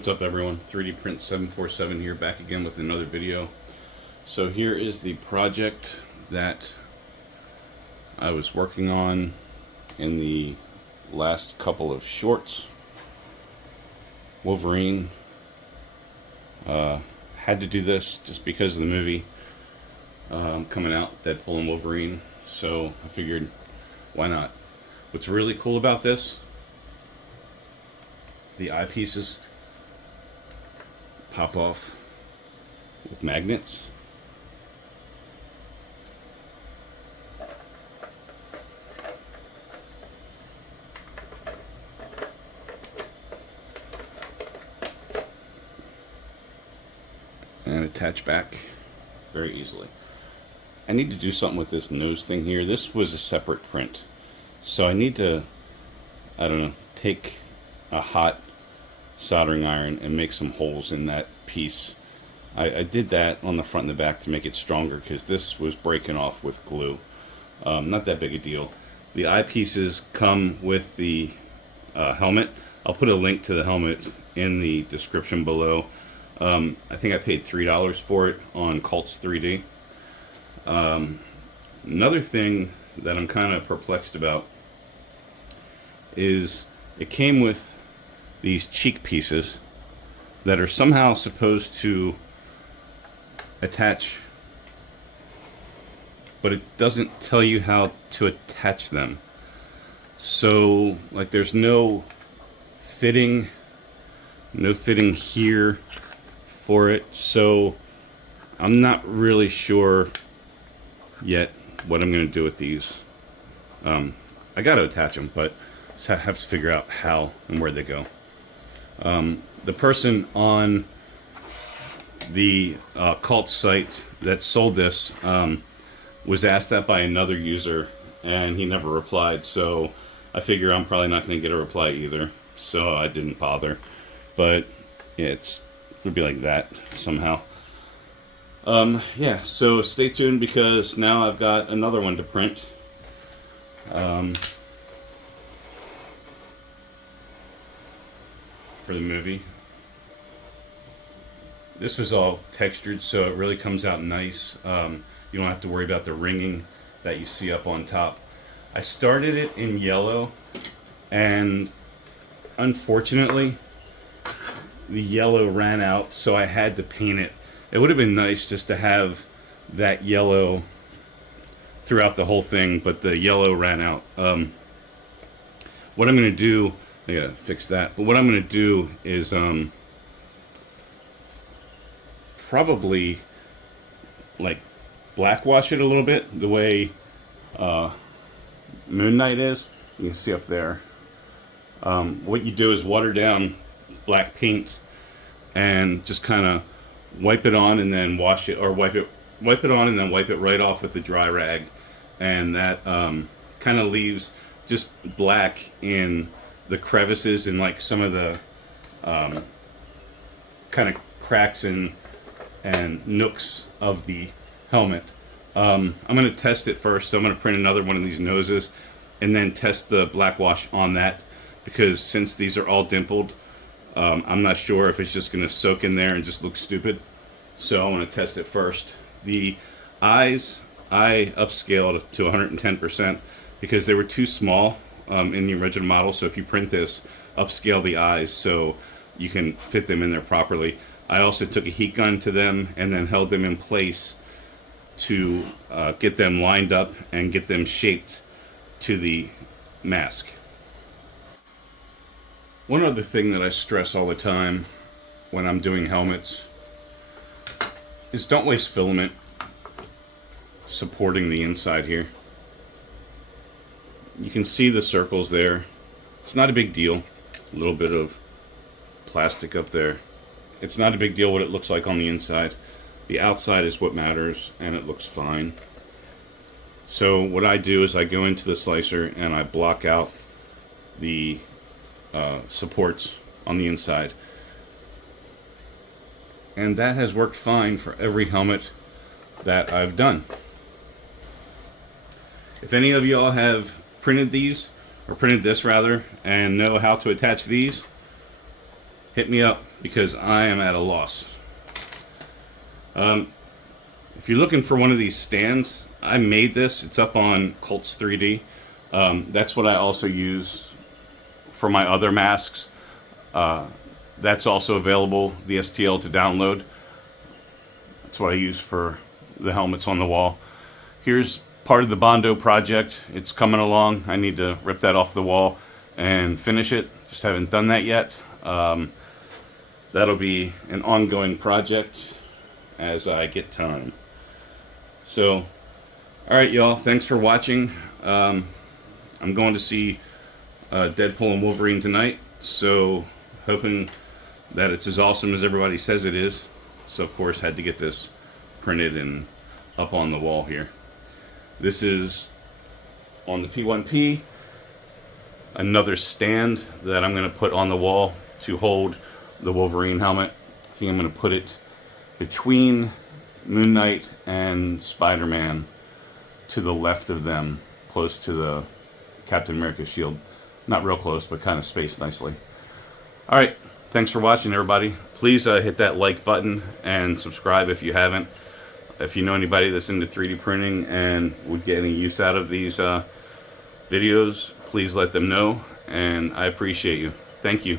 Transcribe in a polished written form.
What's up everyone, 3D Print 747 here, back again with another video. So here is the project that I was working on in the last couple of shorts. Wolverine. Had to do this just because of the movie coming out, Deadpool and Wolverine, so I figured why not. What's really cool about this, the eyepieces pop off with magnets. And attach back very easily. I need to do something with this nose thing here. This was a separate print, so I need to, I don't know, take a hot soldering iron and make some holes in that piece. I did that on the front and the back to make it stronger because this was breaking off with glue. Not that big a deal. The eyepieces come with the helmet. I'll put a link to the helmet in the description below. I think I paid $3 for it on Cults 3D. Another thing that I'm kind of perplexed about is it came with these cheek pieces that are somehow supposed to attach, but it doesn't tell you how to attach them. So like there's no fitting here for it, so I'm not really sure yet what I'm going to do with these. I got to attach them, but I have to figure out how and where they go. The person on the cult site that sold this was asked that by another user, and he never replied, so I figure I'm probably not going to get a reply either, so I didn't bother. But yeah, it would be like that somehow. Yeah, so stay tuned because now I've got another one to print. For the movie. This was all textured, so it really comes out nice. You don't have to worry about the ringing that you see up on top. I started it in yellow, and unfortunately the yellow ran out, so I had to paint it. It would have been nice just to have that yellow throughout the whole thing, but the yellow ran out. What I'm going to do, I gotta fix that, but what I'm going to do is probably like blackwash it a little bit, the way Moon Knight is. You can see up there. What you do is water down black paint and just kind of wipe it on and then wash it, or wipe it on and then wipe it right off with the dry rag, and that kind of leaves just black in the crevices and like some of the kind of cracks and nooks of the helmet. I'm going to test it first, so I'm going to print another one of these noses and then test the black wash on that, because since these are all dimpled, I'm not sure if it's just going to soak in there and just look stupid. So I want to test it first. The eyes, I upscaled to 110% because they were too small in the original model. So if you print this, upscale the eyes so you can fit them in there properly. I also took a heat gun to them and then held them in place to get them lined up and get them shaped to the mask. One other thing that I stress all the time when I'm doing helmets is don't waste filament supporting the inside here. You can see the circles there. It's not a big deal. A little bit of plastic up there. It's not a big deal what it looks like on the inside. The outside is what matters, and it looks fine. So what I do is I go into the slicer and I block out the supports on the inside. And that has worked fine for every helmet that I've done. If any of y'all have printed these, or printed this rather, and know how to attach these, hit me up because I am at a loss. If you're looking for one of these stands, I made this. It's up on Colts 3D. That's what I also use for my other masks. That's also available, the STL to download. That's what I use for the helmets on the wall. Here's part of the Bondo project. It's coming along. I need to rip that off the wall and finish it. Just haven't done that yet. That'll be an ongoing project as I get time. So, alright y'all, thanks for watching. I'm going to see Deadpool and Wolverine tonight, so hoping that it's as awesome as everybody says it is. So of course had to get this printed and up on the wall here. This is on the P1P, another stand that I'm going to put on the wall to hold the Wolverine helmet. I think I'm going to put it between Moon Knight and Spider-Man, to the left of them, close to the Captain America shield. Not real close, but kind of spaced nicely. Alright, thanks for watching everybody. Please hit that like button and subscribe if you haven't. If you know anybody that's into 3D printing and would get any use out of these videos, please let them know, and I appreciate you. Thank you.